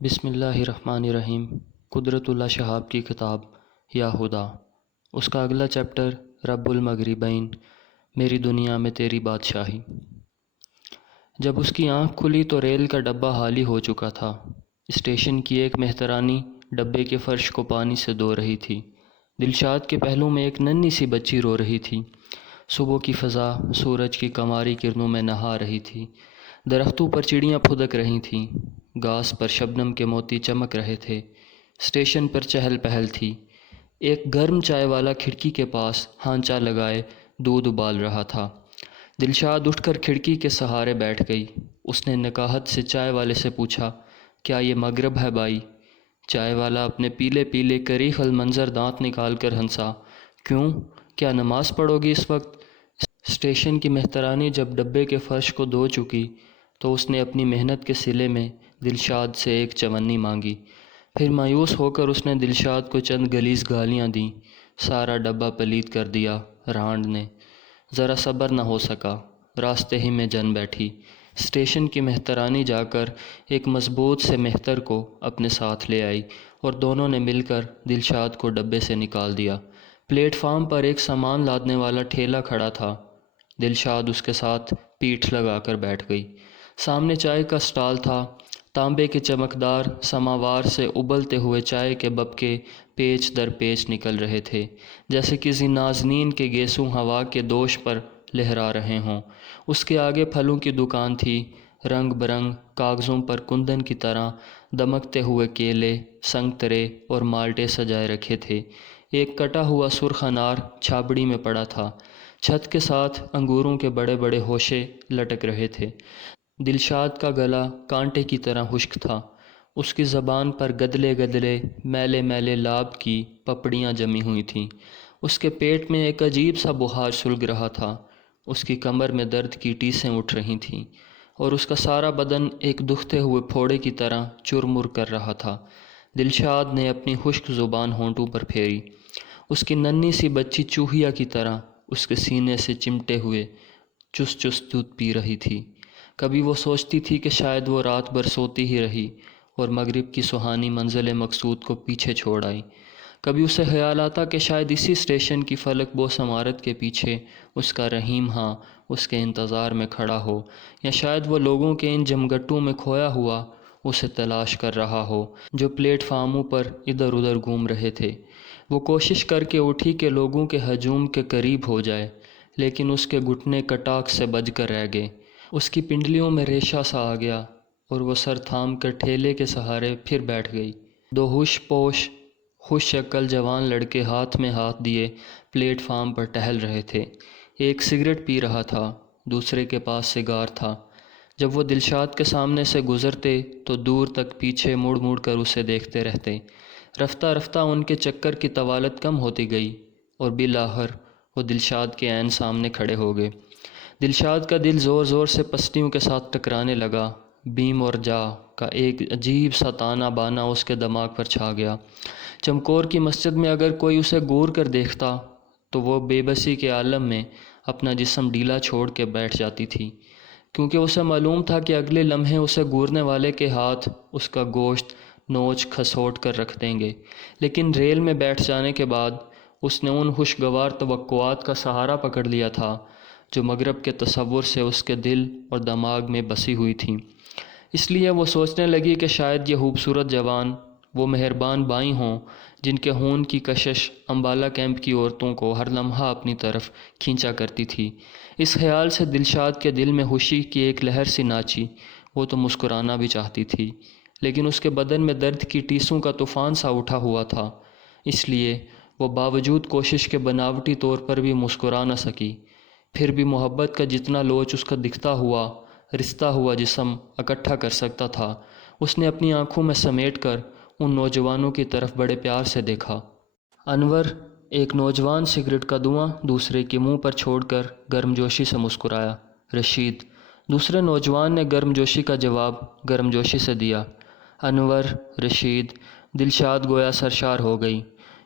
بسم اللہ الرحمن الرحیم۔ قدرت اللہ شہاب کی کتاب یا خدا، اس کا اگلا چیپٹر رب المغربین، میری دنیا میں تیری بادشاہی۔ جب اس کی آنکھ کھلی تو ریل کا ڈبہ خالی ہو چکا تھا۔ اسٹیشن کی ایک مہترانی ڈبے کے فرش کو پانی سے دھو رہی تھی۔ دلشاد کے پہلو میں ایک ننھی سی بچی رو رہی تھی۔ صبح کی فضا سورج کی کماری کرنوں میں نہا رہی تھی۔ درختوں پر چڑیاں پھدک رہی تھیں، گھاس پر شبنم کے موتی چمک رہے تھے۔ اسٹیشن پر چہل پہل تھی۔ ایک گرم چائے والا کھڑکی کے پاس ہانچا لگائے دودھ ابال رہا تھا۔ دلشاد اٹھ کر کھڑکی کے سہارے بیٹھ گئی۔ اس نے نکاہت سے چائے والے سے پوچھا، کیا یہ مغرب ہے بھائی؟ چائے والا اپنے پیلے پیلے کریخ المنظر دانت نکال کر ہنسا، کیوں؟ کیا نماز پڑھو گی اس وقت؟ اسٹیشن کی مہترانی جب ڈبے کے فرش کو دھو چکی تو اس نے اپنی محنت کے صلے میں دلشاد سے ایک چونی مانگی۔ پھر مایوس ہو کر اس نے دلشاد کو چند غلیظ گالیاں دیں۔ سارا ڈبہ پلید کر دیا رانڈ نے۔ ذرا صبر نہ ہو سکا، راستے ہی میں جن بیٹھی۔ اسٹیشن کی مہترانی جا کر ایک مضبوط سے مہتر کو اپنے ساتھ لے آئی اور دونوں نے مل کر دلشاد کو ڈبے سے نکال دیا۔ پلیٹ فارم پر ایک سامان لادنے والا ٹھیلا کھڑا تھا۔ دلشاد اس کے ساتھ پیٹھ لگا کر بیٹھ گئی۔ سامنے چائے کا سٹال تھا۔ تانبے کے چمکدار سماوار سے ابلتے ہوئے چائے کے ببکے پیچ در پیچ نکل رہے تھے، جیسے کسی نازنین کے گیسوں ہوا کے دوش پر لہرا رہے ہوں۔ اس کے آگے پھلوں کی دکان تھی۔ رنگ برنگ کاغذوں پر کندن کی طرح دمکتے ہوئے کیلے، سنگترے اور مالٹے سجائے رکھے تھے۔ ایک کٹا ہوا سرخ انار چھابڑی میں پڑا تھا۔ چھت کے ساتھ انگوروں کے بڑے بڑے ہوشے لٹک رہے تھے۔ دلشاد کا گلا کانٹے کی طرح خشک تھا۔ اس کی زبان پر گدلے گدلے میلے میلے لاب کی پپڑیاں جمی ہوئی تھیں۔ اس کے پیٹ میں ایک عجیب سا بخار سلگ رہا تھا۔ اس کی کمر میں درد کی ٹیسیں اٹھ رہی تھیں اور اس کا سارا بدن ایک دکھتے ہوئے پھوڑے کی طرح چرمر کر رہا تھا۔ دلشاد نے اپنی خشک زبان ہونٹوں پر پھیری۔ اس کی ننھی سی بچی چوہیا کی طرح اس کے سینے سے چمٹے ہوئے چس چس دودھ پی رہی تھی۔ کبھی وہ سوچتی تھی کہ شاید وہ رات بھر سوتی ہی رہی اور مغرب کی سہانی منزل مقصود کو پیچھے چھوڑ آئی۔ کبھی اسے خیال آتا کہ شاید اسی اسٹیشن کی فلک بوس عمارت کے پیچھے اس کا رحیم ہاں اس کے انتظار میں کھڑا ہو، یا شاید وہ لوگوں کے ان جمگٹوں میں کھویا ہوا اسے تلاش کر رہا ہو جو پلیٹ فارموں پر ادھر ادھر گھوم رہے تھے۔ وہ کوشش کر کے اٹھی کہ لوگوں کے ہجوم کے قریب ہو جائے، لیکن اس کے گھٹنے کٹاک سے بج کر رہ گئے۔ اس کی پنڈلیوں میں ریشہ سا آ گیا اور وہ سر تھام کر ٹھیلے کے سہارے پھر بیٹھ گئی۔ دو ہوش پوش خوش شکل جوان لڑکے ہاتھ میں ہاتھ دیے پلیٹ فارم پر ٹہل رہے تھے۔ ایک سگریٹ پی رہا تھا، دوسرے کے پاس سگار تھا۔ جب وہ دلشاد کے سامنے سے گزرتے تو دور تک پیچھے مڑ مڑ کر اسے دیکھتے رہتے۔ رفتہ رفتہ ان کے چکر کی طوالت کم ہوتی گئی اور بالآخر وہ دلشاد کے عین سامنے کھڑے ہو گئے۔ دلشاد کا دل زور زور سے پسلیوں کے ساتھ ٹکرانے لگا۔ بیم اور جا کا ایک عجیب سا تانا بانا اس کے دماغ پر چھا گیا۔ چمکور کی مسجد میں اگر کوئی اسے گور کر دیکھتا تو وہ بے بسی کے عالم میں اپنا جسم ڈھیلا چھوڑ کے بیٹھ جاتی تھی، کیونکہ اسے معلوم تھا کہ اگلے لمحے اسے گورنے والے کے ہاتھ اس کا گوشت نوچ کھسوٹ کر رکھ دیں گے۔ لیکن ریل میں بیٹھ جانے کے بعد اس نے ان خوشگوار توقعات کا سہارا پکڑ لیا تھا جو مغرب کے تصور سے اس کے دل اور دماغ میں بسی ہوئی تھیں۔ اس لیے وہ سوچنے لگی کہ شاید یہ خوبصورت جوان وہ مہربان بائیں ہوں جن کے خون کی کشش امبالہ کیمپ کی عورتوں کو ہر لمحہ اپنی طرف کھینچا کرتی تھی۔ اس خیال سے دلشاد کے دل میں خوشی کی ایک لہر سی ناچی۔ وہ تو مسکرانا بھی چاہتی تھی، لیکن اس کے بدن میں درد کی ٹیسوں کا طوفان سا اٹھا ہوا تھا، اس لیے وہ باوجود کوشش کے بناوٹی طور پر بھی مسکرا نہ سکی۔ پھر بھی محبت کا جتنا لوچ اس کا دکھتا ہوا رستا ہوا جسم اکٹھا کر سکتا تھا، اس نے اپنی آنکھوں میں سمیٹ کر ان نوجوانوں کی طرف بڑے پیار سے دیکھا۔ انور، ایک نوجوان سگریٹ کا دھواں دوسرے کے منہ پر چھوڑ کر گرمجوشی سے مسکرایا۔ رشید، دوسرے نوجوان نے گرمجوشی کا جواب گرمجوشی سے دیا۔ انور، رشید، دلشاد گویا سرشار ہو گئی۔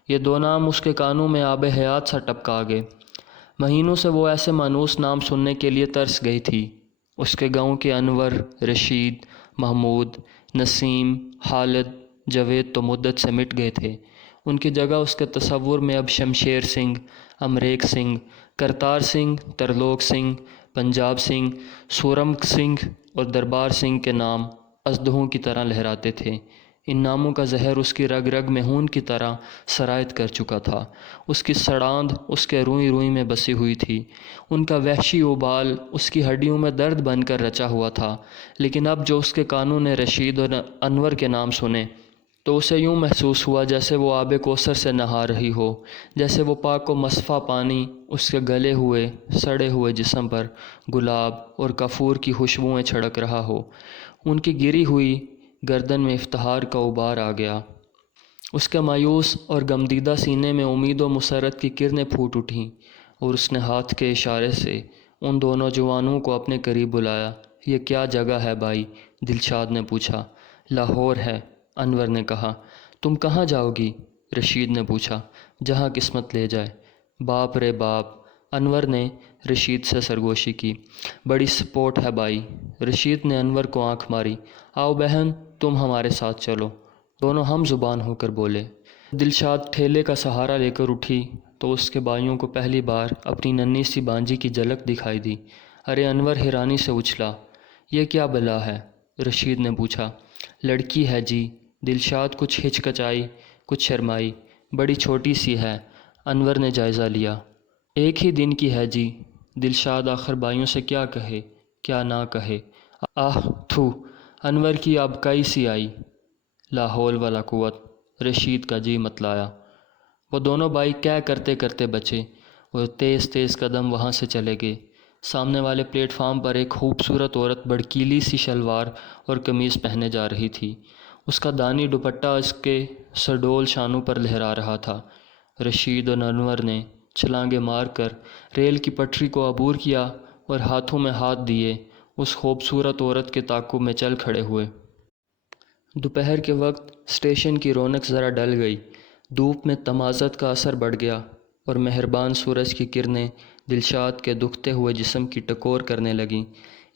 یہ دو نام اس کے کانوں میں آب حیات سا ٹپکا گئے۔ مہینوں سے وہ ایسے مانوس نام سننے کے لیے ترس گئی تھی۔ اس کے گاؤں کے انور، رشید، محمود نسیم، خالد، جاوید تو مدت سے مٹ گئے تھے۔ ان کی جگہ اس کے تصور میں اب شمشیر سنگھ، امریک سنگھ، کرتار سنگھ، ترلوک سنگھ، پنجاب سنگھ، سورمک سنگھ اور دربار سنگھ کے نام اژدہوں کی طرح لہراتے تھے۔ ان ناموں کا زہر اس کی رگ رگ میں خون کی طرح سرایت کر چکا تھا۔ اس کی سڑاندھ اس کے روئی روئی میں بسی ہوئی تھی۔ ان کا وحشی ابال اس کی ہڈیوں میں درد بن کر رچا ہوا تھا۔ لیکن اب جو اس کے کانوں نے رشید اور انور کے نام سنے تو اسے یوں محسوس ہوا جیسے وہ آب کوثر سے نہا رہی ہو، جیسے وہ پاک و مصفا پانی اس کے گلے ہوئے سڑے ہوئے جسم پر گلاب اور کافور کی خوشبوئیں چھڑک رہا ہو۔ ان کی گری ہوئی گردن میں افتخار کا غبار آ گیا۔ اس کے مایوس اور غمدیدہ سینے میں امید و مسرت کی کرنیں پھوٹ اٹھیں اور اس نے ہاتھ کے اشارے سے ان دونوں جوانوں کو اپنے قریب بلایا۔ یہ کیا جگہ ہے بھائی؟ دلشاد نے پوچھا۔ لاہور ہے، انور نے کہا۔ تم کہاں جاؤ گی؟ رشید نے پوچھا۔ جہاں قسمت لے جائے۔ باپ رے باپ، انور نے رشید سے سرگوشی کی۔ بڑی سپورٹ ہے بھائی۔ رشید نے انور کو آنکھ ماری۔ آؤ بہن، تم ہمارے ساتھ چلو، دونوں ہم زبان ہو کر بولے۔ دلشاد ٹھیلے کا سہارا لے کر اٹھی تو اس کے بھائیوں کو پہلی بار اپنی ننھی سی بانجی کی جھلک دکھائی دی۔ ارے انور حیرانی سے اچھلا۔ یہ کیا بلا ہے؟ رشید نے پوچھا۔ لڑکی ہے جی۔ دلشاد کچھ ہچکچائی، کچھ شرمائی۔ بڑی چھوٹی سی ہے، انور نے جائزہ لیا۔ ایک ہی دن کی ہے جی۔ دلشاد آخر بھائیوں سے کیا کہے، کیا نہ کہے۔ آہ تھو، انور کی ابکائی سی آئی۔ لا حول ولا قوت، رشید کا جی متلایا۔ وہ دونوں بھائی کیا کرتے کرتے بچے اور تیز تیز قدم وہاں سے چلے گئے۔ سامنے والے پلیٹ فارم پر ایک خوبصورت عورت بڑکیلی سی شلوار اور قمیض پہنے جا رہی تھی۔ اس کا دانی دوپٹہ اس کے سڈول شانوں پر لہرا رہا تھا۔ رشید اور انور نے چھلانگیں مار کر ریل کی پٹری کو عبور کیا اور ہاتھوں میں ہاتھ دیے اس خوبصورت عورت کے تعاقب میں چل کھڑے ہوئے۔ دوپہر کے وقت اسٹیشن کی رونق ذرا ڈل گئی۔ دھوپ میں تمازت کا اثر بڑھ گیا اور مہربان سورج کی کرنیں دلشاد کے دکھتے ہوئے جسم کی ٹکور کرنے لگیں۔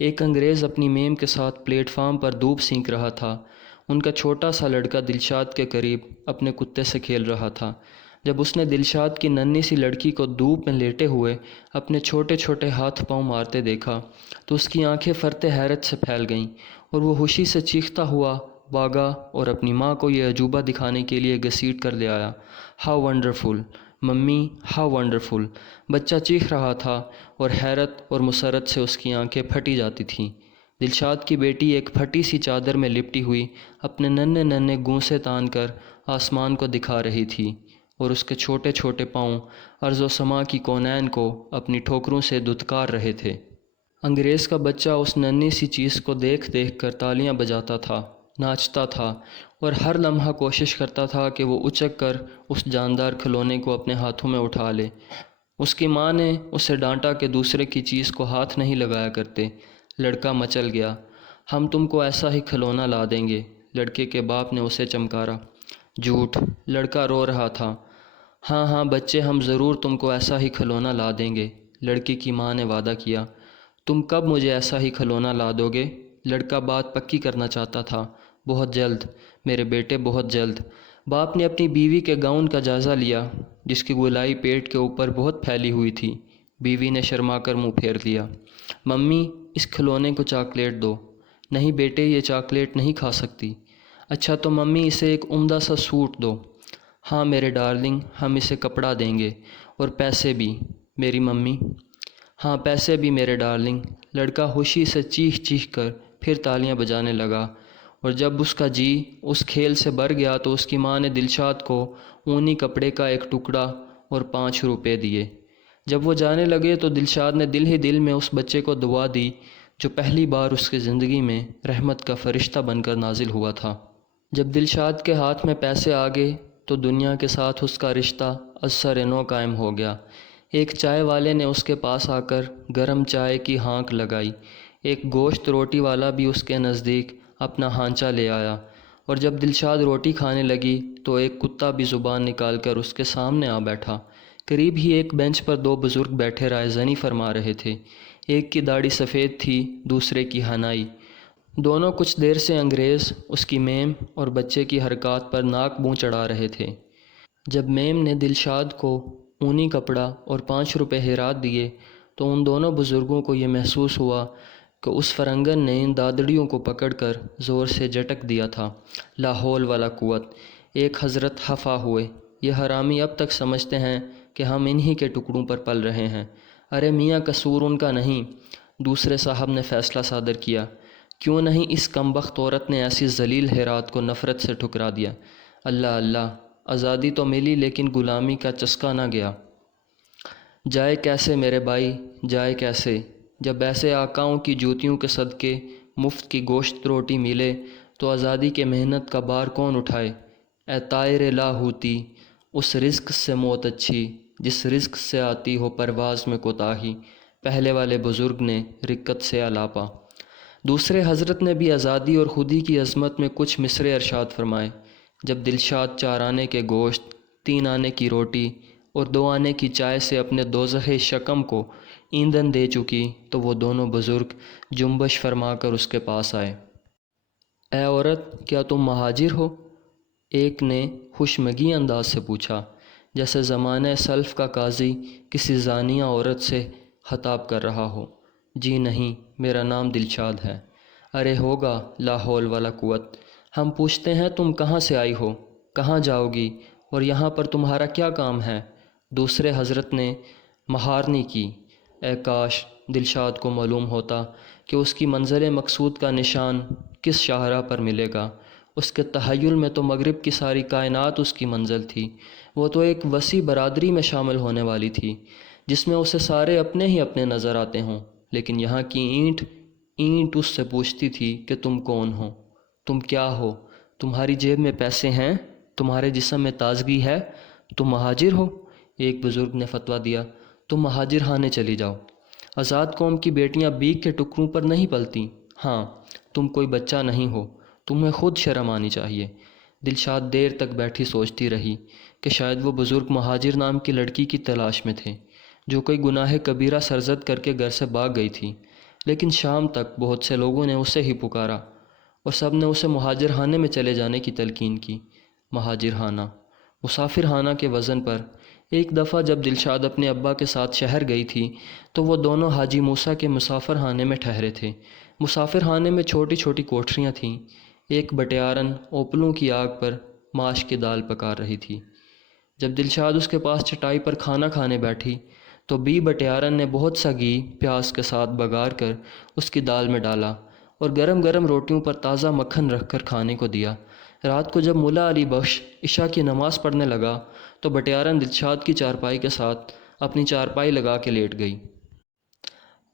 ایک انگریز اپنی میم کے ساتھ پلیٹ فارم پر دھوپ سینک رہا تھا۔ ان کا چھوٹا سا لڑکا دلشاد کے قریب اپنے کتے سے کھیل رہا تھا۔ جب اس نے دلشاد کی ننھی سی لڑکی کو دھوپ میں لیٹے ہوئے اپنے چھوٹے چھوٹے ہاتھ پاؤں مارتے دیکھا تو اس کی آنکھیں فرتے حیرت سے پھیل گئیں اور وہ خوشی سے چیختا ہوا بھاگا اور اپنی ماں کو یہ عجوبہ دکھانے کے لیے گھسیٹ کر لے آیا۔ How wonderful mummy, how wonderful. بچہ چیخ رہا تھا اور حیرت اور مسرت سے اس کی آنکھیں پھٹی جاتی تھیں۔ دلشاد کی بیٹی ایک پھٹی سی چادر میں لپٹی ہوئی اپنے ننھے ننھے گونسے تان کر آسمان کو دکھا رہی تھی اور اس کے چھوٹے چھوٹے پاؤں ارض و سما کی کونین کو اپنی ٹھوکروں سے دھتکار رہے تھے۔ انگریز کا بچہ اس ننھی سی چیز کو دیکھ دیکھ کر تالیاں بجاتا تھا، ناچتا تھا اور ہر لمحہ کوشش کرتا تھا کہ وہ اچک کر اس جاندار کھلونے کو اپنے ہاتھوں میں اٹھا لے۔ اس کی ماں نے اسے ڈانٹا کہ دوسرے کی چیز کو ہاتھ نہیں لگایا کرتے۔ لڑکا مچل گیا۔ ہم تم کو ایسا ہی کھلونا لا دیں گے، لڑکے کے باپ نے اسے چمکارا۔ جھوٹ، لڑکا رو رہا تھا۔ ہاں ہاں بچے، ہم ضرور تم کو ایسا ہی کھلونا لا دیں گے، لڑکی کی ماں نے وعدہ کیا۔ تم کب مجھے ایسا ہی کھلونا لا دو گے؟ لڑکا بات پکی کرنا چاہتا تھا۔ بہت جلد میرے بیٹے، بہت جلد۔ باپ نے اپنی بیوی کے گاؤن کا جائزہ لیا جس کی گولائی پیٹ کے اوپر بہت پھیلی ہوئی تھی۔ بیوی نے شرما کر منہ پھیر لیا۔ ممی، اس کھلونے کو چاکلیٹ دو۔ نہیں بیٹے، یہ چاکلیٹ نہیں کھا سکتی۔ اچھا تو ممی اسے ایک عمدہ سا سوٹ دو۔ ہاں میرے ڈارلنگ، ہم اسے کپڑا دیں گے اور پیسے بھی میری ممی۔ ہاں پیسے بھی میرے ڈارلنگ۔ لڑکا خوشی سے چیخ چیخ کر پھر تالیاں بجانے لگا اور جب اس کا جی اس کھیل سے بھر گیا تو اس کی ماں نے دلشاد کو اونی کپڑے کا ایک ٹکڑا اور 5 روپے دیے۔ جب وہ جانے لگے تو دلشاد نے دل ہی دل میں اس بچے کو دعا دی جو پہلی بار اس کی زندگی میں رحمت کا فرشتہ بن کر نازل ہوا تھا۔ جب دلشاد کے ہاتھ میں پیسے آ گئے تو دنیا کے ساتھ اس کا رشتہ از سر نو قائم ہو گیا۔ ایک چائے والے نے اس کے پاس آ کر گرم چائے کی ہانک لگائی۔ ایک گوشت روٹی والا بھی اس کے نزدیک اپنا ہانچا لے آیا اور جب دلشاد روٹی کھانے لگی تو ایک کتا بھی زبان نکال کر اس کے سامنے آ بیٹھا۔ قریب ہی ایک بینچ پر 2 بزرگ بیٹھے رائے زنی فرما رہے تھے۔ ایک کی داڑھی سفید تھی، دوسرے کی حنائی۔ دونوں کچھ دیر سے انگریز، اس کی میم اور بچے کی حرکات پر ناک منہ چڑھا رہے تھے۔ جب میم نے دلشاد کو اونی کپڑا اور 5 روپے ہیرات دیے تو ان دونوں بزرگوں کو یہ محسوس ہوا کہ اس فرنگن نے ان دادڑیوں کو پکڑ کر زور سے جھٹک دیا تھا۔ لا حول ولا قوت! ایک حضرت خفا ہوئے، یہ حرامی اب تک سمجھتے ہیں کہ ہم انہی کے ٹکڑوں پر پل رہے ہیں۔ ارے میاں، قصور ان کا نہیں، دوسرے صاحب نے فیصلہ صادر کیا۔ کیوں نہیں اس کمبخت عورت نے ایسی ذلیل ہیرات کو نفرت سے ٹھکرا دیا؟ اللہ اللہ! آزادی تو ملی لیکن غلامی کا چسکا نہ گیا۔ جائے کیسے میرے بھائی، جائے کیسے؟ جب ایسے آقاؤں کی جوتیوں کے صدقے مفت کی گوشت روٹی ملے تو آزادی کے محنت کا بار کون اٹھائے؟ اے طائر لاہوتی، اس رزق سے موت اچھی جس رزق سے آتی ہو پرواز میں کوتاہی، پہلے والے بزرگ نے رکت سے الاپا۔ دوسرے حضرت نے بھی آزادی اور خودی کی عظمت میں کچھ مصرے ارشاد فرمائے۔ جب دلشاد 4 آنے کے گوشت، 3 آنے کی روٹی اور 2 آنے کی چائے سے اپنے دوزخ شکم کو ایندھن دے چکی تو وہ دونوں بزرگ جنبش فرما کر اس کے پاس آئے۔ اے عورت، کیا تم مہاجر ہو؟ ایک نے خوشمگی انداز سے پوچھا، جیسے زمانہ سلف کا قاضی کسی زانیہ عورت سے خطاب کر رہا ہو۔ جی نہیں، میرا نام دلشاد ہے۔ ارے ہوگا، لا حول ولا قوت! ہم پوچھتے ہیں تم کہاں سے آئی ہو، کہاں جاؤ گی اور یہاں پر تمہارا کیا کام ہے؟ دوسرے حضرت نے مہارنی کی۔ اے کاش دلشاد کو معلوم ہوتا کہ اس کی منزل مقصود کا نشان کس شاہراہ پر ملے گا۔ اس کے تخیل میں تو مغرب کی ساری کائنات اس کی منزل تھی۔ وہ تو ایک وسیع برادری میں شامل ہونے والی تھی جس میں اسے سارے اپنے ہی اپنے نظر آتے ہوں، لیکن یہاں کی اینٹ اینٹ اس سے پوچھتی تھی کہ تم کون ہو، تم کیا ہو، تمہاری جیب میں پیسے ہیں، تمہارے جسم میں تازگی ہے، تم مہاجر ہو؟ ایک بزرگ نے فتویٰ دیا، تم مہاجر خانے چلی جاؤ۔ آزاد قوم کی بیٹیاں بیک کے ٹکڑوں پر نہیں پلتی۔ ہاں، تم کوئی بچہ نہیں ہو، تمہیں خود شرم آنی چاہیے۔ دلشاد دیر تک بیٹھی سوچتی رہی کہ شاید وہ بزرگ مہاجر نام کی لڑکی کی تلاش میں تھے جو کوئی گناہ کبیرہ سرزد کر کے گھر سے بھاگ گئی تھی، لیکن شام تک بہت سے لوگوں نے اسے ہی پکارا اور سب نے اسے مہاجر خانے میں چلے جانے کی تلقین کی۔ مہاجر خانہ، مسافر خانہ کے وزن پر۔ ایک دفعہ جب دلشاد اپنے ابا کے ساتھ شہر گئی تھی تو وہ دونوں حاجی موسیٰ کے مسافر خانے میں ٹھہرے تھے۔ مسافر خانے میں چھوٹی چھوٹی کوٹھریاں تھیں۔ ایک بٹیارن اوپلوں کی آگ پر ماش کی دال پکا رہی تھی۔ جب دلشاد اس کے پاس چٹائی پر کھانا کھانے بیٹھی تو بی بٹیارن نے بہت سا گھی پیاز کے ساتھ بگار کر اس کی دال میں ڈالا اور گرم گرم روٹیوں پر تازہ مکھن رکھ کر کھانے کو دیا۔ رات کو جب ملا علی بخش عشاء کی نماز پڑھنے لگا تو بٹیارن دلشاد کی چارپائی کے ساتھ اپنی چارپائی لگا کے لیٹ گئی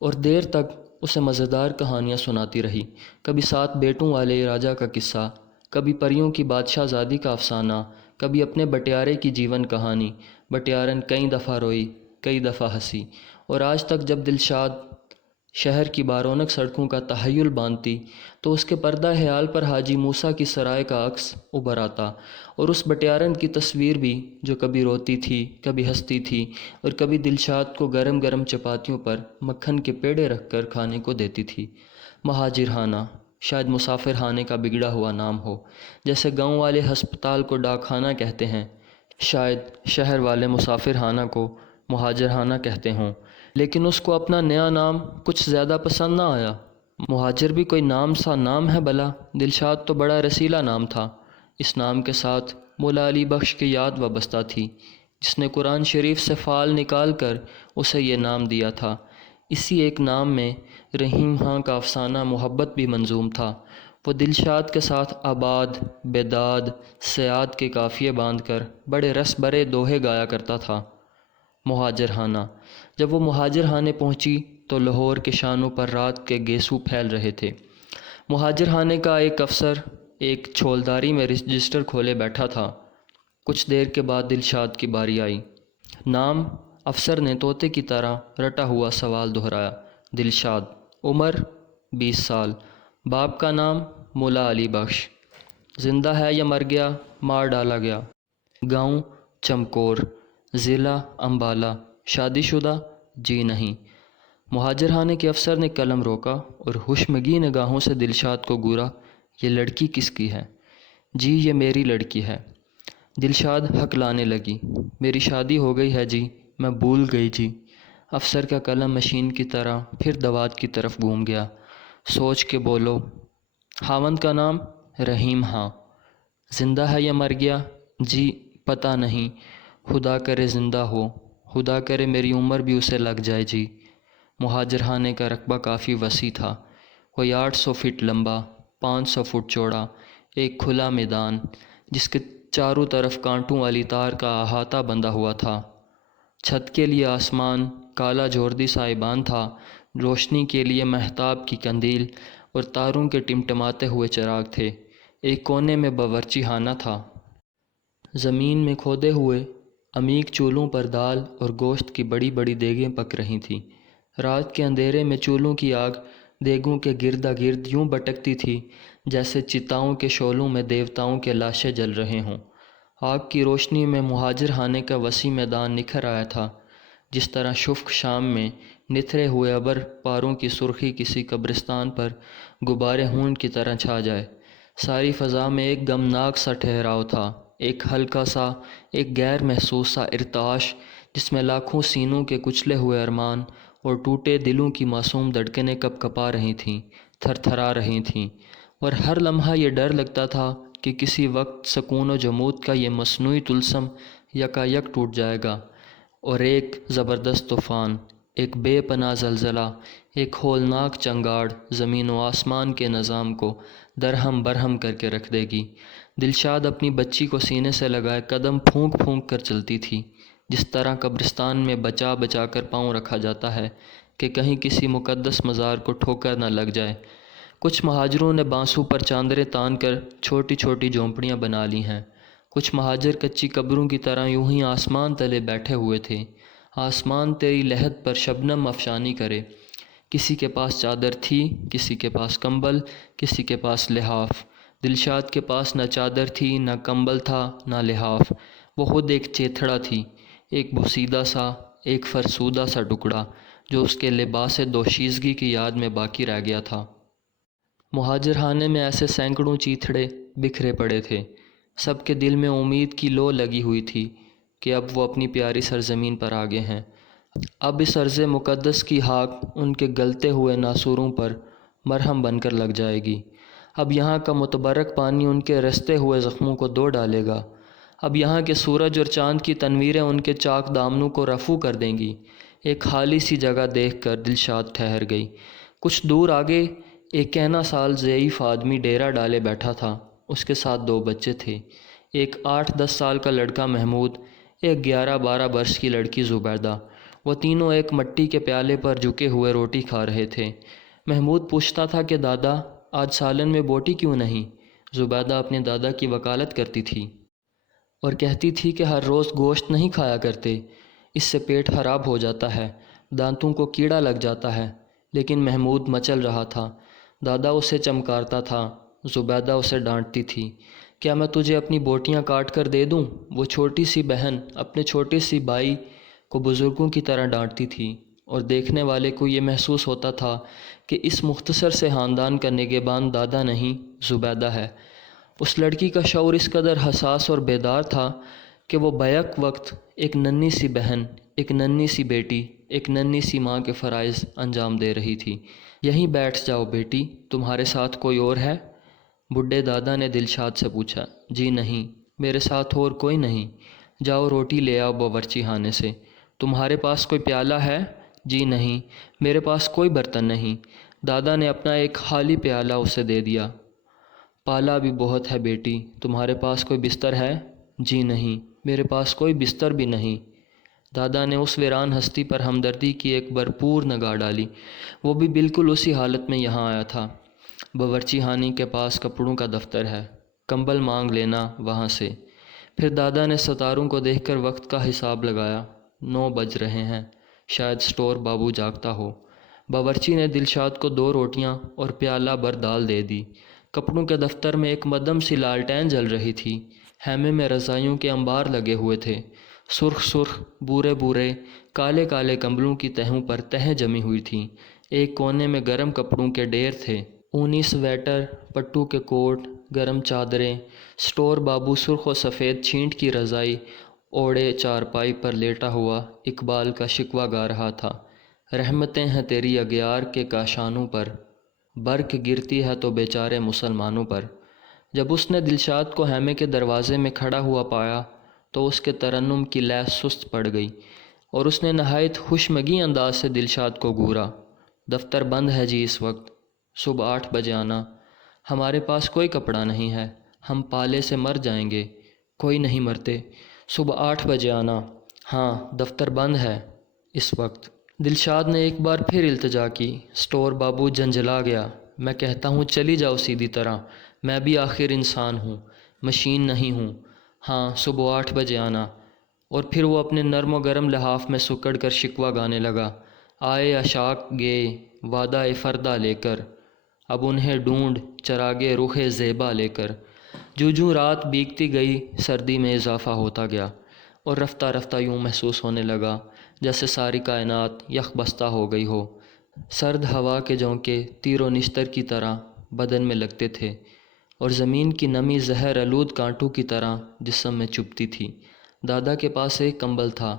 اور دیر تک اسے مزیدار کہانیاں سناتی رہی۔ کبھی 7 بیٹوں والے راجا کا قصہ، کبھی پریوں کی بادشاہ زادی کا افسانہ، کبھی اپنے بٹیارے کی جیون کہانی۔ بٹیارن کئی دفعہ روئی، کئی دفعہ ہنسی، اور آج تک جب دلشاد شہر کی بارونق سڑکوں کا تخیل باندھتی تو اس کے پردہ خیال پر حاجی موسیٰ کی سرائے کا عکس ابھر آتا اور اس بٹیارن کی تصویر بھی جو کبھی روتی تھی، کبھی ہنستی تھی اور کبھی دلشاد کو گرم گرم چپاتیوں پر مکھن کے پیڑے رکھ کر کھانے کو دیتی تھی۔ مہاجر خانہ شاید مسافر خانے کا بگڑا ہوا نام ہو، جیسے گاؤں والے ہسپتال کو ڈاک خانہ کہتے ہیں، شاید شہر والے مسافر خانہ کو مہاجر خانہ کہتے ہوں، لیکن اس کو اپنا نیا نام کچھ زیادہ پسند نہ آیا۔ مہاجر بھی کوئی نام سا نام ہے بھلا؟ دلشاد تو بڑا رسیلا نام تھا۔ اس نام کے ساتھ مولا علی بخش کی یاد وابستہ تھی جس نے قرآن شریف سے فال نکال کر اسے یہ نام دیا تھا۔ اسی ایک نام میں رحیم خاں کا افسانہ محبت بھی منظوم تھا۔ وہ دلشاد کے ساتھ آباد، بیداد، سیاد کے قافیے باندھ کر بڑے رس برے دوہے گایا کرتا تھا۔ مہاجر خانہ۔ جب وہ مہاجر خانے پہنچی تو لاہور کے شانوں پر رات کے گیسو پھیل رہے تھے۔ مہاجر خانے کا ایک افسر ایک چھولداری میں رجسٹر کھولے بیٹھا تھا۔ کچھ دیر کے بعد دلشاد کی باری آئی۔ نام؟ افسر نے طوطے کی طرح رٹا ہوا سوال دہرایا۔ دلشاد۔ عمر؟ 20 سال۔ باپ کا نام؟ مولا علی بخش۔ زندہ ہے یا مر گیا؟ مار ڈالا گیا۔ گاؤں؟ چمکور۔ ضلع؟ امبالہ۔ شادی شدہ؟ جی نہیں۔ مہاجر خانے کے افسر نے قلم روکا اور ہوشمگی نگاہوں سے دلشاد کو گورا، یہ لڑکی کس کی ہے؟ جی یہ میری لڑکی ہے۔ دلشاد ہکلانے لگی، میری شادی ہو گئی ہے جی، میں بھول گئی جی۔ افسر کا قلم مشین کی طرح پھر دوات کی طرف گھوم گیا۔ سوچ کے بولو، خاوند کا نام؟ رحیم۔ ہاں۔ زندہ ہے یا مر گیا؟ جی پتہ نہیں، خدا کرے زندہ ہو، خدا کرے میری عمر بھی اسے لگ جائے جی۔ مہاجر خانے کا رقبہ کافی وسیع تھا، کوئی 800 فٹ لمبا، 500 فٹ چوڑا، ایک کھلا میدان جس کے چاروں طرف کانٹوں والی تار کا احاطہ بندھا ہوا تھا۔ چھت کے لیے آسمان کالا جوردی سائبان تھا، روشنی کے لیے مہتاب کی قندیل اور تاروں کے ٹمٹماتے ہوئے چراغ تھے۔ ایک کونے میں باورچی خانہ تھا۔ زمین میں کھودے ہوئے عمیق چولہوں پر دال اور گوشت کی بڑی بڑی دیگیں پک رہی تھیں۔ رات کے اندھیرے میں چولہوں کی آگ دیگوں کے گردا گرد یوں بٹکتی تھی جیسے چتاؤں کے شعلوں میں دیوتاؤں کے لاشیں جل رہے ہوں۔ آگ کی روشنی میں مہاجر خانے کا وسیع میدان نکھر آیا تھا، جس طرح شفق شام میں نتھرے ہوئے ابر پاروں کی سرخی کسی قبرستان پر غبارے خون کی طرح چھا جائے۔ ساری فضا میں ایک غمناک سا ٹھہراؤ تھا، ایک ہلکا سا، ایک غیر محسوس سا ارتعاش جس میں لاکھوں سینوں کے کچلے ہوئے ارمان اور ٹوٹے دلوں کی معصوم دھڑکنیں کپ کپا رہی تھیں، تھر تھرا رہی تھیں، اور ہر لمحہ یہ ڈر لگتا تھا کہ کسی وقت سکون و جمود کا یہ مصنوعی طلسم یکا یک ٹوٹ جائے گا اور ایک زبردست طوفان، ایک بے پناہ زلزلہ، ایک ہولناک چنگاڑ زمین و آسمان کے نظام کو درہم برہم کر کے رکھ دے گی۔ دلشاد اپنی بچی کو سینے سے لگائے قدم پھونک پھونک کر چلتی تھی، جس طرح قبرستان میں بچا بچا کر پاؤں رکھا جاتا ہے کہ کہیں کسی مقدس مزار کو ٹھوکر نہ لگ جائے۔ کچھ مہاجروں نے بانسوں پر چاندرے تان کر چھوٹی چھوٹی جھونپڑیاں بنا لی ہیں۔ کچھ مہاجر کچی قبروں کی طرح یوں ہی آسمان تلے بیٹھے ہوئے تھے۔ آسمان تیری لحد پر شبنم افشانی کرے۔ کسی کے پاس چادر تھی، کسی کے پاس کمبل، کسی کے پاس لحاف۔ دلشاد کے پاس نہ چادر تھی، نہ کمبل تھا، نہ لحاف۔ وہ خود ایک چیتھڑا تھی، ایک بوسیدہ سا، ایک فرسودہ سا ٹکڑا جو اس کے لباس دوشیزگی کی یاد میں باقی رہ گیا تھا۔ مہاجر خانے میں ایسے سینکڑوں چیتھڑے بکھرے پڑے تھے۔ سب کے دل میں امید کی لو لگی ہوئی تھی کہ اب وہ اپنی پیاری سرزمین پر آ گئے ہیں۔ اب اس ارض مقدس کی خاک ان کے گلتے ہوئے ناسوروں پر مرہم بن کر لگ جائے گی۔ اب یہاں کا متبرک پانی ان کے رستے ہوئے زخموں کو دھو ڈالے گا۔ اب یہاں کے سورج اور چاند کی تنویریں ان کے چاک دامنوں کو رفو کر دیں گی۔ ایک خالی سی جگہ دیکھ کر دلشاد ٹھہر گئی۔ کچھ دور آگے ایک کہنا سال ضعیف آدمی ڈیرا ڈالے بیٹھا تھا۔ اس کے ساتھ 2 بچے تھے، ایک 8-10 سال کا لڑکا محمود، ایک 11-12 برس کی لڑکی زبیدہ۔ وہ تینوں ایک مٹی کے پیالے پر جھکے ہوئے روٹی کھا رہے تھے۔ محمود پوچھتا تھا کہ دادا آج سالن میں بوٹی کیوں نہیں؟ زبیدہ اپنے دادا کی وکالت کرتی تھی اور کہتی تھی کہ ہر روز گوشت نہیں کھایا کرتے، اس سے پیٹ خراب ہو جاتا ہے، دانتوں کو کیڑا لگ جاتا ہے۔ لیکن محمود مچل رہا تھا۔ دادا اسے چمکارتا تھا، زبیدہ اسے ڈانٹتی تھی۔ کیا میں تجھے اپنی بوٹیاں کاٹ کر دے دوں؟ وہ چھوٹی سی بہن اپنے چھوٹے سی بھائی کو بزرگوں کی طرح ڈانٹتی تھی، اور دیکھنے والے کو یہ محسوس ہوتا تھا کہ اس مختصر سے خاندان کا نگہبان دادا نہیں، زبیدہ ہے۔ اس لڑکی کا شعور اس قدر حساس اور بیدار تھا کہ وہ بیک وقت ایک ننھی سی بہن، ایک ننھی سی بیٹی، ایک ننھی سی ماں کے فرائض انجام دے رہی تھی۔ یہیں بیٹھ جاؤ بیٹی، تمہارے ساتھ کوئی اور ہے؟ بڈھے دادا نے دلشاد سے پوچھا۔ جی نہیں، میرے ساتھ اور کوئی نہیں۔ جاؤ روٹی لے آؤ باورچی خانے سے۔ تمہارے پاس کوئی پیالہ ہے؟ جی نہیں، میرے پاس کوئی برتن نہیں۔ دادا نے اپنا ایک خالی پیالہ اسے دے دیا۔ پالا بھی بہت ہے بیٹی، تمہارے پاس کوئی بستر ہے؟ جی نہیں، میرے پاس کوئی بستر بھی نہیں۔ دادا نے اس ویران ہستی پر ہمدردی کی ایک بھرپور نگاہ ڈالی۔ وہ بھی بالکل اسی حالت میں یہاں آیا تھا۔ باورچی خانے کے پاس کپڑوں کا دفتر ہے، کمبل مانگ لینا وہاں سے۔ پھر دادا نے ستاروں کو دیکھ کر وقت کا حساب لگایا۔ 9 بج رہے ہیں، شاید سٹور بابو جاگتا ہو۔ باورچی نے دلشاد کو 2 روٹیاں اور پیالہ بھر دال دے دی۔ کپڑوں کے دفتر میں ایک مدھم سی لالٹین جل رہی تھی۔ خیمے میں رضائیوں کے انبار لگے ہوئے تھے، سرخ سرخ، بورے بورے، کالے کالے کمبلوں کی تہوں پر تہیں جمی ہوئی تھیں۔ ایک کونے میں گرم کپڑوں کے ڈھیر تھے، اونی سویٹر، پٹو کے کوٹ، گرم چادریں۔ اسٹور بابو سرخ و سفید چھینٹ کی رضائی اوڑھے چارپائی پر لیٹا ہوا اقبال کا شکوہ گا رہا تھا۔ رحمتیں ہیں تیری اغیار کے کاشانوں پر، برق گرتی ہے تو بیچارے مسلمانوں پر۔ جب اس نے دلشاد کو خیمے کے دروازے میں کھڑا ہوا پایا تو اس کے ترنم کی لے سست پڑ گئی اور اس نے نہایت خوشمگی انداز سے دلشاد کو گھورا۔ دفتر بند ہے جی اس وقت، صبح 8 بجے آنا۔ ہمارے پاس کوئی کپڑا نہیں ہے، ہم پالے سے مر جائیں گے۔ کوئی نہیں مرتے، صبح 8 بجے آنا۔ ہاں، دفتر بند ہے اس وقت۔ دلشاد نے ایک بار پھر التجا کی۔ اسٹور بابو جھنجھلا گیا۔ میں کہتا ہوں چلی جاؤ سیدھی طرح، میں بھی آخر انسان ہوں، مشین نہیں ہوں۔ ہاں، صبح 8 بجے آنا۔ اور پھر وہ اپنے نرم و گرم لحاف میں سکڑ کر شکوہ گانے لگا۔ آئے اشاک گئے وعدہ فردہ لے کر، اب انہیں ڈھونڈ چراغے رخ زیبا لے کر۔ جوں رات بیتتی گئی سردی میں اضافہ ہوتا گیا اور رفتہ رفتہ یوں محسوس ہونے لگا جیسے ساری کائنات یک بستہ ہو گئی ہو۔ سرد ہوا کے جھونکے تیر و نشتر کی طرح بدن میں لگتے تھے اور زمین کی نمی زہر آلود کانٹوں کی طرح جسم میں چبھتی تھی۔ دادا کے پاس ایک کمبل تھا،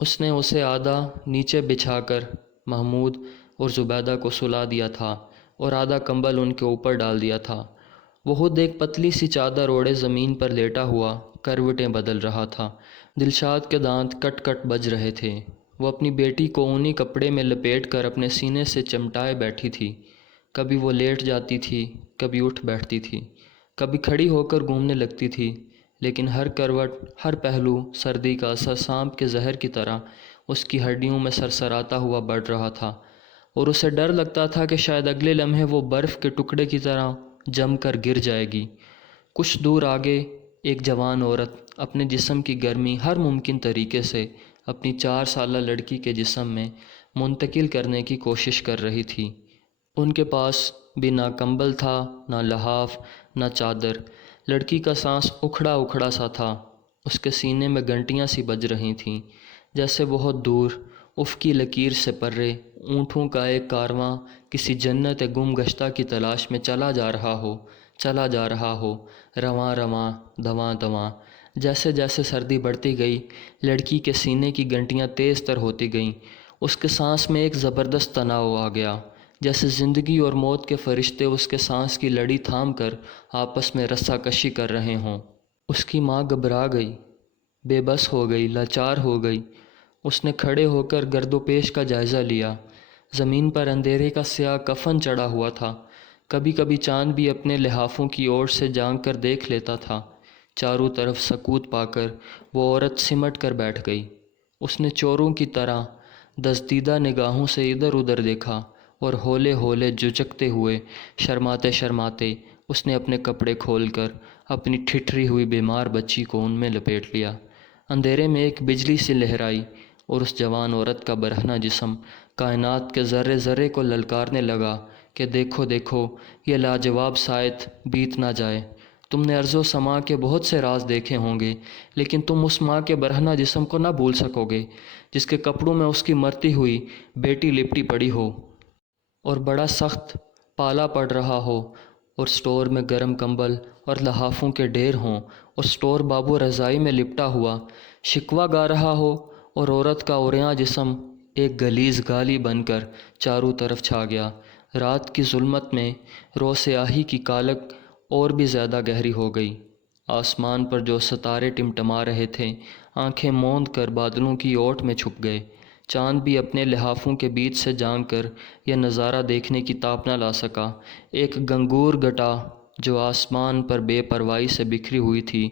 اس نے اسے آدھا نیچے بچھا کر محمود اور زبیدہ کو سلا دیا تھا اور آدھا کمبل ان کے اوپر ڈال دیا تھا۔ وہ خود ایک پتلی سی چادر اوڑھے زمین پر لیٹا ہوا کروٹیں بدل رہا تھا۔ دلشاد کے دانت کٹ کٹ بج رہے تھے۔ وہ اپنی بیٹی کو اونی کپڑے میں لپیٹ کر اپنے سینے سے چمٹائے بیٹھی تھی۔ کبھی وہ لیٹ جاتی تھی، کبھی اٹھ بیٹھتی تھی، کبھی کھڑی ہو کر گھومنے لگتی تھی، لیکن ہر کروٹ، ہر پہلو سردی کا اثر سانپ کے زہر کی طرح اس کی ہڈیوں میں سرسراتا ہوا بڑھ رہا تھا اور اسے ڈر لگتا تھا کہ شاید اگلے لمحے وہ برف کے ٹکڑے کی طرح جم کر گر جائے گی۔ کچھ دور آگے ایک جوان عورت اپنے جسم کی گرمی ہر ممکن طریقے سے اپنی 4 سالہ لڑکی کے جسم میں منتقل کرنے کی کوشش کر رہی تھی۔ ان کے پاس بھی نہ کمبل تھا، نہ لحاف، نہ چادر۔ لڑکی کا سانس اکھڑا اکھڑا سا تھا، اس کے سینے میں گھنٹیاں سی بج رہی تھیں، جیسے بہت دور افقی لکیر سے پرے اونٹوں کا ایک کارواں کسی جنت گم گشتہ کی تلاش میں چلا جا رہا ہو، رواں رواں، دواں دواں۔ جیسے جیسے سردی بڑھتی گئی، لڑکی کے سینے کی گھنٹیاں تیز تر ہوتی گئیں۔ اس کے سانس میں ایک زبردست تناؤ آ گیا، جیسے زندگی اور موت کے فرشتے اس کے سانس کی لڑی تھام کر آپس میں رسا کشی کر رہے ہوں۔ اس کی ماں گھبرا گئی، بے بس ہو گئی، لاچار ہو گئی۔ اس نے کھڑے ہو کر گرد و پیش کا جائزہ لیا۔ زمین پر اندھیرے کا سیاہ کفن چڑھا ہوا تھا، کبھی کبھی چاند بھی اپنے لحافوں کی اوٹ سے جھانک کر دیکھ لیتا تھا۔ چاروں طرف سکوت پا کر وہ عورت سمٹ کر بیٹھ گئی۔ اس نے چوروں کی طرح دزدیدہ نگاہوں سے ادھر ادھر دیکھا اور ہولے ہولے جھجکتے ہوئے، شرماتے شرماتے اس نے اپنے کپڑے کھول کر اپنی ٹھٹری ہوئی بیمار بچی کو ان میں لپیٹ لیا۔ اندھیرے میں ایک بجلی سی لہرائی اور اس جوان عورت کا برہنہ جسم کائنات کے ذرے ذرے کو للکارنے لگا کہ دیکھو دیکھو، یہ لاجواب ساعت بیت نہ جائے۔ تم نے ارض و سما کے بہت سے راز دیکھے ہوں گے، لیکن تم اس ماں کے برہنہ جسم کو نہ بھول سکو گے جس کے کپڑوں میں اس کی مرتی ہوئی بیٹی لپٹی پڑی ہو اور بڑا سخت پالا پڑ رہا ہو، اور اسٹور میں گرم کمبل اور لحافوں کے ڈھیر ہوں، اور اسٹور بابو رضائی میں لپٹا ہوا شکوہ گا رہا ہو، اور عورت کا عریاں جسم ایک غلیظ گالی بن کر چاروں طرف چھا گیا۔ رات کی ظلمت میں رو سیاہی کی کالک اور بھی زیادہ گہری ہو گئی۔ آسمان پر جو ستارے ٹمٹما رہے تھے آنکھیں موند کر بادلوں کی اوٹ میں چھپ گئے۔ چاند بھی اپنے لحافوں کے بیچ سے جھانک کر یہ نظارہ دیکھنے کی تاب نہ لا سکا۔ ایک گنگور گھٹا جو آسمان پر بے پرواہی سے بکھری ہوئی تھی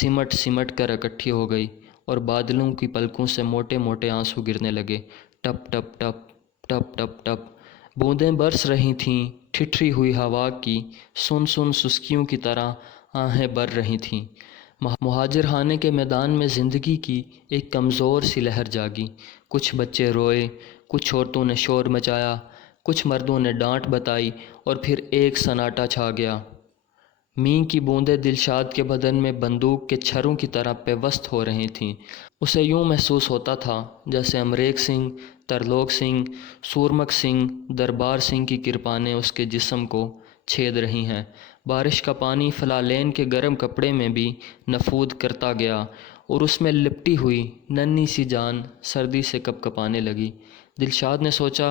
سمٹ سمٹ کر اکٹھی ہو گئی اور بادلوں کی پلکوں سے موٹے موٹے آنسو گرنے لگے۔ ٹپ ٹپ ٹپ ٹپ ٹپ ٹپ بوندیں برس رہی تھیں، ٹھٹری ہوئی ہوا کی سن سن سسکیوں کی طرح آہیں بر رہی تھیں۔ مہاجر خانے کے میدان میں زندگی کی ایک کمزور سی لہر جاگی۔ کچھ بچے روئے، کچھ عورتوں نے شور مچایا، کچھ مردوں نے ڈانٹ بتائی، اور پھر ایک سناٹا چھا گیا۔ مینگ کی بوندیں دلشاد کے بدن میں بندوق کے چھروں کی طرح پیوست ہو رہی تھیں۔ اسے یوں محسوس ہوتا تھا جیسے امریک سنگھ، ترلوک سنگھ، سورمک سنگھ، دربار سنگھ کی کرپانیں اس کے جسم کو چھید رہی ہیں۔ بارش کا پانی فلالین کے گرم کپڑے میں بھی نفوذ کرتا گیا اور اس میں لپٹی ہوئی ننھی سی جان سردی سے کپکپانے لگی۔ دلشاد نے سوچا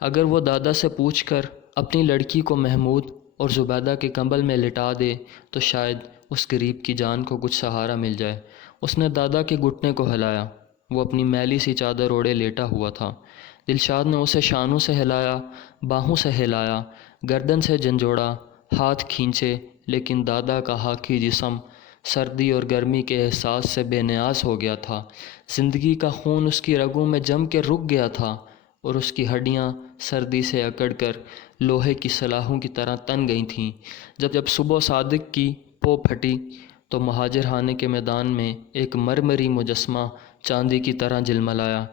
اگر وہ دادا سے پوچھ کر اپنی لڑکی کو محمود اور زبیدہ کے کمبل میں لٹا دے تو شاید اس غریب کی جان کو کچھ سہارا مل جائے۔ اس نے دادا کے گھٹنے کو ہلایا۔ وہ اپنی میلی سی چادر اوڑھے لیٹا ہوا تھا۔ دلشاد نے اسے شانوں سے ہلایا، باہوں سے ہلایا، گردن سے جھنجھوڑا، ہاتھ کھینچے، لیکن دادا کا ہاکی جسم سردی اور گرمی کے احساس سے بے نیاز ہو گیا تھا۔ زندگی کا خون اس کی رگوں میں جم کے رک گیا تھا اور اس کی ہڈیاں سردی سے اکڑ کر لوہے کی سلاخوں کی طرح تن گئی تھیں۔ جب صبح صادق کی پو پھٹی تو مہاجر خانے کے میدان میں ایک مرمری مجسمہ چاندی کی طرح جھلملایا۔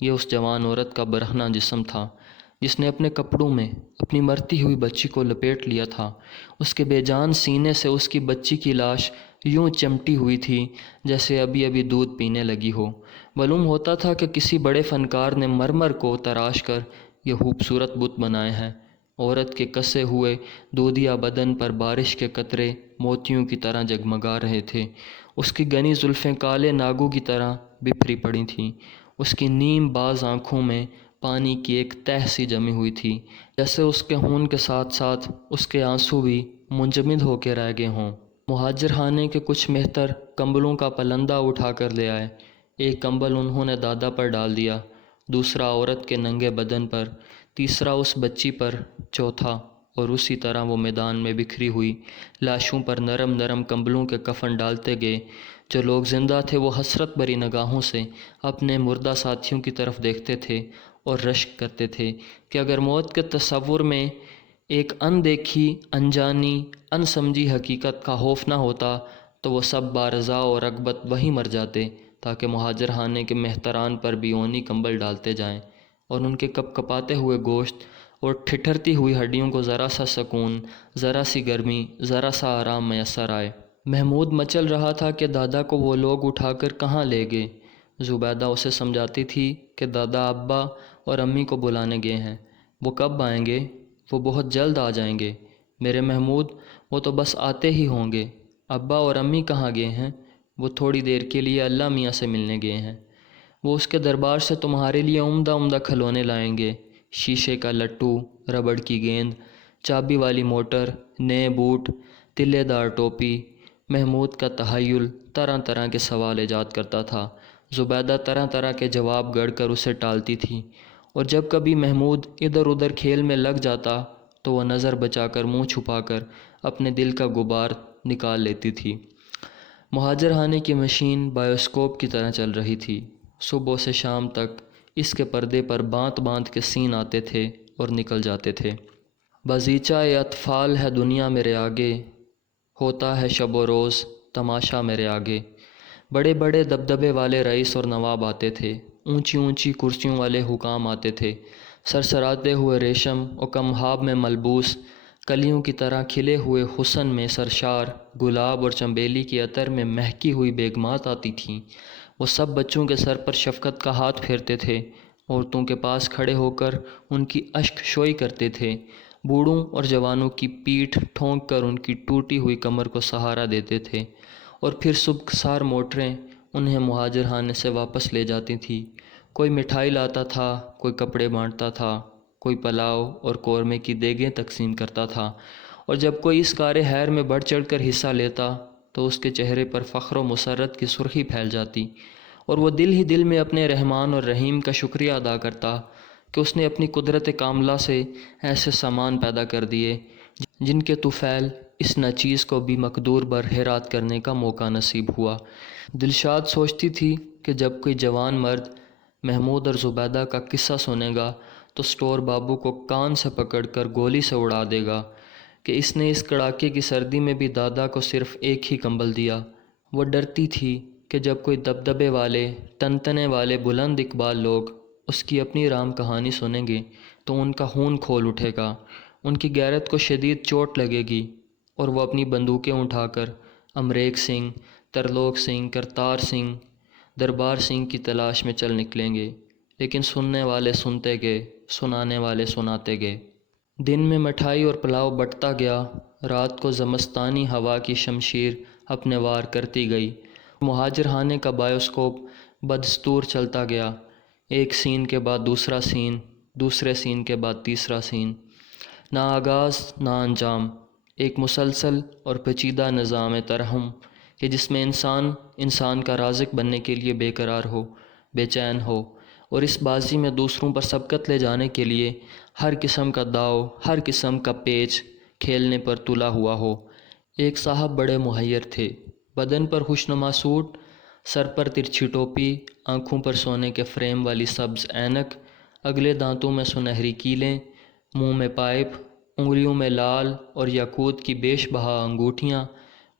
یہ اس جوان عورت کا برہنہ جسم تھا جس نے اپنے کپڑوں میں اپنی مرتی ہوئی بچی کو لپیٹ لیا تھا۔ اس کے بے جان سینے سے اس کی بچی کی لاش یوں چمٹی ہوئی تھی جیسے ابھی ابھی دودھ پینے لگی ہو۔ معلوم ہوتا تھا کہ کسی بڑے فنکار نے مرمر کو تراش کر یہ خوبصورت بت بنائے ہیں۔ عورت کے کسے ہوئے دودھیا بدن پر بارش کے قطرے موتیوں کی طرح جگمگا رہے تھے۔ اس کی گھنی زلفیں کالے ناگوں کی طرح بکھری پڑی تھیں۔ اس کی نیم باز آنکھوں میں پانی کی ایک تہہ سی جمی ہوئی تھی، جیسے اس کے خون کے ساتھ ساتھ اس کے آنسو بھی منجمد ہو کے رہ گئے ہوں۔ مہاجر خانے کے کچھ مہتر کمبلوں کا پلندہ اٹھا کر لے آئے۔ ایک کمبل انہوں نے دادا پر ڈال دیا، دوسرا عورت کے ننگے بدن پر، تیسرا اس بچی پر، چوتھا، اور اسی طرح وہ میدان میں بکھری ہوئی لاشوں پر نرم نرم کمبلوں کے کفن ڈالتے گئے۔ جو لوگ زندہ تھے وہ حسرت بھری نگاہوں سے اپنے مردہ ساتھیوں کی طرف دیکھتے تھے اور رشک کرتے تھے کہ اگر موت کے تصور میں ایک اندیکھی، انجانی، سمجھی حقیقت کا خوف نہ ہوتا تو وہ سب بارضا اور رغبت وہیں مر جاتے تاکہ مہاجر خانے کے مہتران پر بھی اونی کمبل ڈالتے جائیں اور ان کے کپ کپاتے ہوئے گوشت اور ٹھٹھرتی ہوئی ہڈیوں کو ذرا سا سکون، ذرا سی گرمی، ذرا سا آرام میسر آئے۔ محمود مچل رہا تھا کہ دادا کو وہ لوگ اٹھا کر کہاں لے گئے۔ زبیدہ اسے سمجھاتی تھی کہ دادا ابا اور امی کو بلانے گئے ہیں۔ وہ کب آئیں گے؟ وہ بہت جلد آ جائیں گے۔ میرے محمود، وہ تو بس آتے ہی ہوں گے۔ ابا اور امی کہاں گئے ہیں؟ وہ تھوڑی دیر کے لیے اللہ میاں سے ملنے گئے ہیں۔ وہ اس کے دربار سے تمہارے لیے عمدہ عمدہ کھلونے لائیں گے، شیشے کا لٹو، ربڑ کی گیند، چابی والی موٹر، نئے بوٹ، تلے دار ٹوپی۔ محمود کا تخیل طرح طرح کے سوال ایجاد کرتا تھا۔ زبیدہ طرح طرح کے جواب گڑھ کر اسے ٹالتی تھی، اور جب کبھی محمود ادھر ادھر کھیل میں لگ جاتا تو وہ نظر بچا کر منہ چھپا کر اپنے دل کا غبار نکال لیتی تھی۔ مہاجر خانے کی مشین بایوسکوپ کی طرح چل رہی تھی۔ صبح سے شام تک اس کے پردے پر باندھ باندھ کے سین آتے تھے اور نکل جاتے تھے۔ بازیچہ اطفال ہے دنیا میرے آگے، ہوتا ہے شب و روز تماشا میرے آگے۔ بڑے بڑے دبدبے والے رئیس اور نواب آتے تھے، اونچی اونچی کرسیوں والے حکام آتے تھے، سرسراتے ہوئے ریشم و کمہاب میں ملبوس، کلیوں کی طرح کھلے ہوئے حسن میں سرشار، گلاب اور چنبیلی کے عطر میں مہکی ہوئی بیگمات آتی تھیں۔ وہ سب بچوں کے سر پر شفقت کا ہاتھ پھیرتے تھے، عورتوں کے پاس کھڑے ہو کر ان کی اشک شوئی کرتے تھے، بوڑھوں اور جوانوں کی پیٹھ ٹھونک کر ان کی ٹوٹی ہوئی کمر کو سہارا دیتے تھے، اور پھر صبح سار موٹریں انہیں مہاجر خانے سے واپس لے جاتی تھیں۔ کوئی مٹھائی لاتا تھا، کوئی کپڑے بانٹتا تھا، کوئی پلاؤ اور قورمے کی دیگیں تقسیم کرتا تھا، اور جب کوئی اس کار خیر میں بڑھ چڑھ کر حصہ لیتا تو اس کے چہرے پر فخر و مسرت کی سرخی پھیل جاتی، اور وہ دل ہی دل میں اپنے رحمان اور رحیم کا شکریہ ادا کرتا کہ اس نے اپنی قدرت کاملہ سے ایسے سامان پیدا کر دیے جن کے طفیل اس ناچیز کو بھی مقدور بر حیرات کرنے کا موقع نصیب ہوا۔ دلشاد سوچتی تھی کہ جب کوئی جوان مرد محمود اور زبیدہ کا قصہ سنے گا تو اسٹور بابو کو کان سے پکڑ کر گولی سے اڑا دے گا کہ اس نے اس کڑاکے کی سردی میں بھی دادا کو صرف ایک ہی کمبل دیا۔ وہ ڈرتی تھی کہ جب کوئی دبدبے والے، تنتنے والے بلند اقبال لوگ اس کی اپنی رام کہانی سنیں گے تو ان کا خون کھول اٹھے گا، ان کی غیرت کو شدید چوٹ لگے گی، اور وہ اپنی بندوقیں اٹھا کر امریک سنگھ، ترلوک سنگھ، کرتار سنگھ، دربار سنگھ کی تلاش میں چل نکلیں گے، لیکن سننے والے سنتے گئے، سنانے والے سناتے گئے۔ دن میں مٹھائی اور پلاؤ بٹتا گیا، رات کو زمستانی ہوا کی شمشیر اپنے وار کرتی گئی۔ مہاجر خانے کا بایوسکوپ بدستور چلتا گیا، ایک سین کے بعد دوسرا سین، دوسرے سین کے بعد تیسرا سین، نہ آغاز نہ انجام، ایک مسلسل اور پیچیدہ نظام ترحم کہ جس میں انسان کا رازق بننے کے لیے بے قرار ہو، بے چین ہو، اور اس بازی میں دوسروں پر سبقت لے جانے کے لیے ہر قسم کا داؤ، ہر قسم کا پیچ کھیلنے پر تلا ہوا ہو۔ ایک صاحب بڑے مہیر تھے، بدن پر خوشنما سوٹ، سر پر ترچھی ٹوپی، آنکھوں پر سونے کے فریم والی سبز اینک، اگلے دانتوں میں سنہری کیلیں، منہ میں پائپ، انگلیوں میں لال اور یاقوت کی بیش بہا انگوٹھیاں۔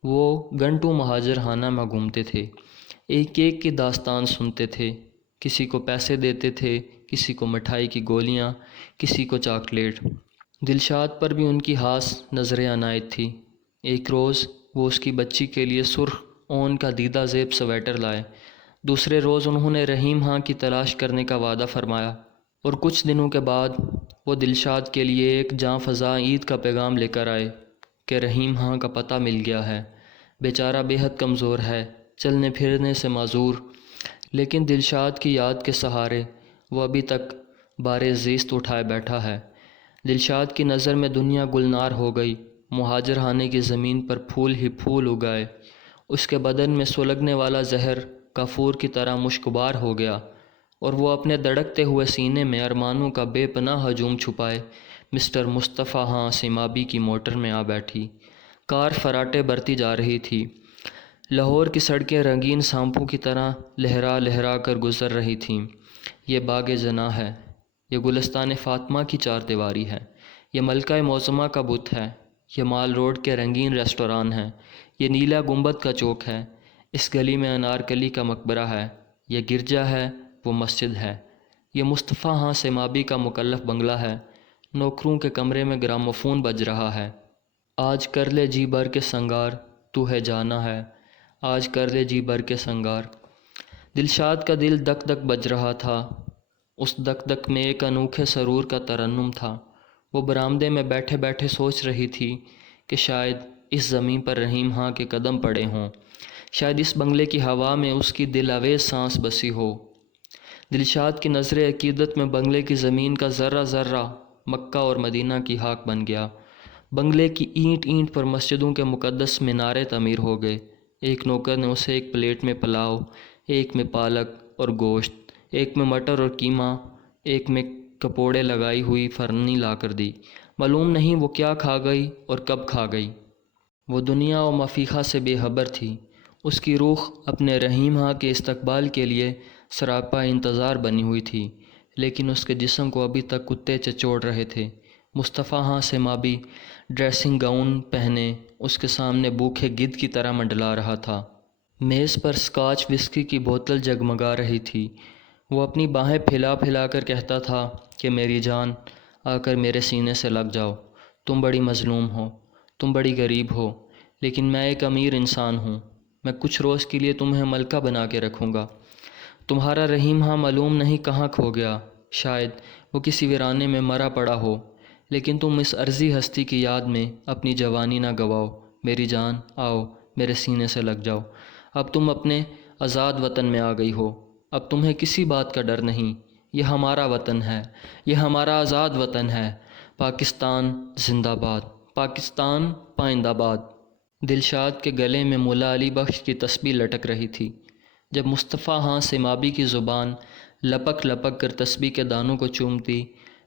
وہ گھنٹوں مہاجر خانہ میں گھومتے تھے، ایک ایک کی داستان سنتے تھے، کسی کو پیسے دیتے تھے، کسی کو مٹھائی کی گولیاں، کسی کو چاکلیٹ۔ دلشاد پر بھی ان کی خاص نظر عنایت تھی۔ ایک روز وہ اس کی بچی کے لیے سرخ اون کا دیدہ زیب سویٹر لائے، دوسرے روز انہوں نے رحیم خان کی تلاش کرنے کا وعدہ فرمایا، اور کچھ دنوں کے بعد وہ دلشاد کے لیے ایک جاں فضا عید کا پیغام لے کر آئے کہ رحیم خان کا پتہ مل گیا ہے، بیچارہ بے حد کمزور ہے، چلنے پھرنے سے معذور، لیکن دلشاد کی یاد کے سہارے وہ ابھی تک بار زیست اٹھائے بیٹھا ہے۔ دلشاد کی نظر میں دنیا گلنار ہو گئی، مہاجر خانے کی زمین پر پھول ہی پھول اگائے، اس کے بدن میں سلگنے والا زہر کافور کی طرح مشکبار ہو گیا، اور وہ اپنے دھڑکتے ہوئے سینے میں ارمانوں کا بے پناہ ہجوم چھپائے مسٹر مصطفیٰ خان سیمابی کی موٹر میں آ بیٹھی۔ کار فراٹے برتی جا رہی تھی، لاہور کی سڑکیں رنگین سانپوں کی طرح لہرا لہرا کر گزر رہی تھیں۔ یہ باغ جناح ہے، یہ گلستان فاطمہ کی چار دیواری ہے، یہ ملکہ معظمہ کا بت ہے، یہ مال روڈ کے رنگین ریسٹوران ہیں، یہ نیلا گنبد کا چوک ہے، اس گلی میں انارکلی کا مقبرہ ہے، یہ گرجا ہے، وہ مسجد ہے، یہ مصطفیٰ خان سیمابی کا مکلف بنگلہ ہے، نوکروں کے کمرے میں گراموفون بج رہا ہے۔ آج کر لے جی بھر کے سنگار، تو ہے جانا ہے، آج کر لے جی بھر کے سنگار۔ دلشاد کا دل دک دک بج رہا تھا، اس دک دک میں ایک انوکھے سرور کا ترنم تھا۔ وہ برآمدے میں بیٹھے بیٹھے سوچ رہی تھی کہ شاید اس زمین پر رحیم خان کے قدم پڑے ہوں، شاید اس بنگلے کی ہوا میں اس کی دل آویز سانس بسی ہو۔ دلشاد کی نظر عقیدت میں بنگلے کی زمین کا ذرہ ذرہ مکہ اور مدینہ کی خاک بن گیا۔ بنگلے کی اینٹ اینٹ پر مسجدوں کے مقدس مینارے تعمیر ہو گئے۔ ایک نوکر نے اسے ایک پلیٹ میں پلاؤ، ایک میں پالک اور گوشت، ایک میں مٹر اور قیمہ، ایک میں کپوڑے لگائی ہوئی فرنی لا کر دی۔ معلوم نہیں وہ کیا کھا گئی اور کب کھا گئی۔ وہ دنیا و مفیخہ سے بے خبر تھی، اس کی روح اپنے رحیم خان کے استقبال کے لیے سراپا انتظار بنی ہوئی تھی، لیکن اس کے جسم کو ابھی تک کتے چچوڑ رہے تھے۔ مصطفیٰ خان سیمابی ڈریسنگ گاؤن پہنے اس کے سامنے بھوکے گدھ کی طرح منڈلا رہا تھا۔ میز پر اسکاچ وسکی کی بوتل جگمگا رہی تھی۔ وہ اپنی باہیں پھیلا پھیلا کر کہتا تھا کہ میری جان، آ کر میرے سینے سے لگ جاؤ، تم بڑی مظلوم ہو، تم بڑی غریب ہو، لیکن میں ایک امیر انسان ہوں، میں کچھ روز کے لیے تمہیں ملکہ بنا کے رکھوں گا۔ تمہارا رحیم خان معلوم نہیں کہاں کھو گیا، شاید وہ کسی ویرانے میں مرا پڑا ہو، لیکن تم اس عرضی ہستی کی یاد میں اپنی جوانی نہ گواؤ۔ میری جان، آؤ، میرے سینے سے لگ جاؤ۔ اب تم اپنے آزاد وطن میں آ گئی ہو، اب تمہیں کسی بات کا ڈر نہیں۔ یہ ہمارا وطن ہے، یہ ہمارا آزاد وطن ہے۔ پاکستان زندہ باد، پاکستان پائندہ باد۔ دلشاد کے گلے میں ملا علی بخش کی تسبیح لٹک رہی تھی۔ جب مصطفیٰ خان سیمابی کی زبان لپک لپک کر تسبیح کے دانوں کو چومتی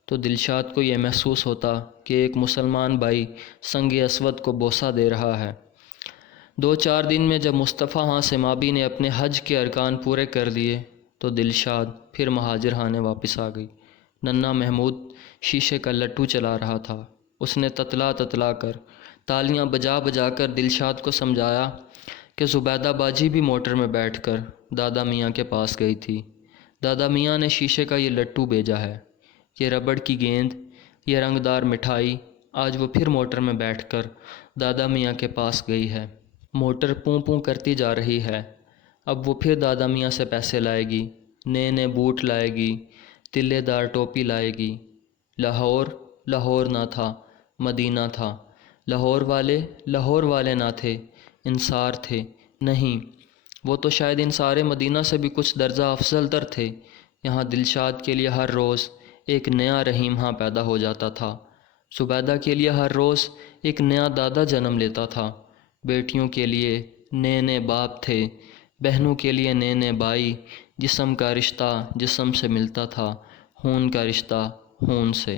تو دلشاد کو یہ محسوس ہوتا کہ ایک مسلمان بھائی سنگ اسود کو بوسہ دے رہا ہے۔ 2-4 دن میں جب مصطفیٰ خان سیمابی نے اپنے حج کے ارکان پورے کر لیے تو دلشاد پھر مہاجر خانے واپس آ گئی۔ ننھا محمود شیشے کا لٹو چلا رہا تھا۔ اس نے تتلا تتلا کر، تالیاں بجا بجا کر دلشاد کو سمجھایا کہ زبیدہ باجی بھی موٹر میں بیٹھ کر دادا میاں کے پاس گئی تھی۔ دادا میاں نے شیشے کا یہ لٹو بھیجا ہے، یہ ربڑ کی گیند، یہ رنگدار مٹھائی آج وہ پھر موٹر میں بیٹھ کر دادا میاں کے پاس گئی ہے۔ موٹر پوں پوں کرتی جا رہی ہے۔ اب وہ پھر دادا میاں سے پیسے لائے گی، نئے نئے بوٹ لائے گی، تلے دار ٹوپی لائے گی۔ لاہور لاہور نہ تھا، مدینہ تھا۔ لاہور والے نہ تھے، انصار تھے۔ نہیں، وہ تو شاید ان سارے مدینہ سے بھی کچھ درجہ افضل تر تھے۔ یہاں دلشاد کے لیے ہر روز ایک نیا رحیم ہاں پیدا ہو جاتا تھا۔ زبیدہ کے لیے ہر روز ایک نیا دادا جنم لیتا تھا۔ بیٹیوں کے لیے نئے نئے باپ تھے، بہنوں کے لیے نئے نئے بھائی۔ جسم کا رشتہ جسم سے ملتا تھا، خون کا رشتہ خون سے۔